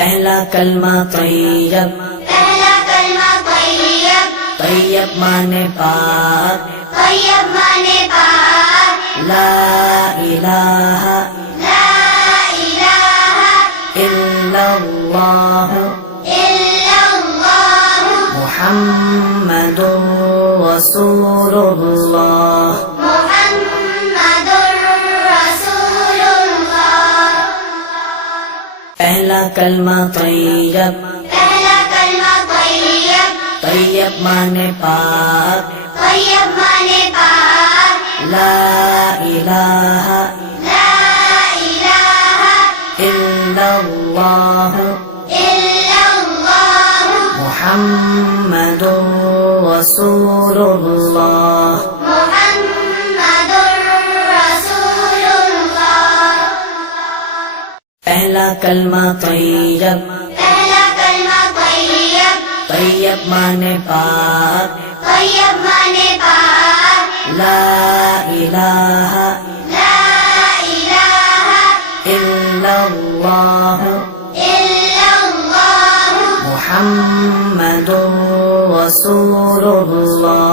پہلا کلمہ طیب، پہلا کلمہ طیب، طیب مانے پاک، طیب مانے پاک، لا الہ لا الہ الا اللہ الا اللہ محمد رسول اللہ۔ محمد رسول اللہ۔ پہلا کلمہ طیب، پہلا کلمہ طیب، طیب مانے پاک، طیب مانے پاک، لا الہ لا الہ الا اللہ الا اللہ محمد رسول اللہ۔ محمد رسول اللہ۔ پہلا کلمہ طیب، پہلا کلمہ طیب، طیب مانے پاک، طیب مانے پاک، لا الہ لا الہ الا اللہ الا اللہ محمد رسول اللہ۔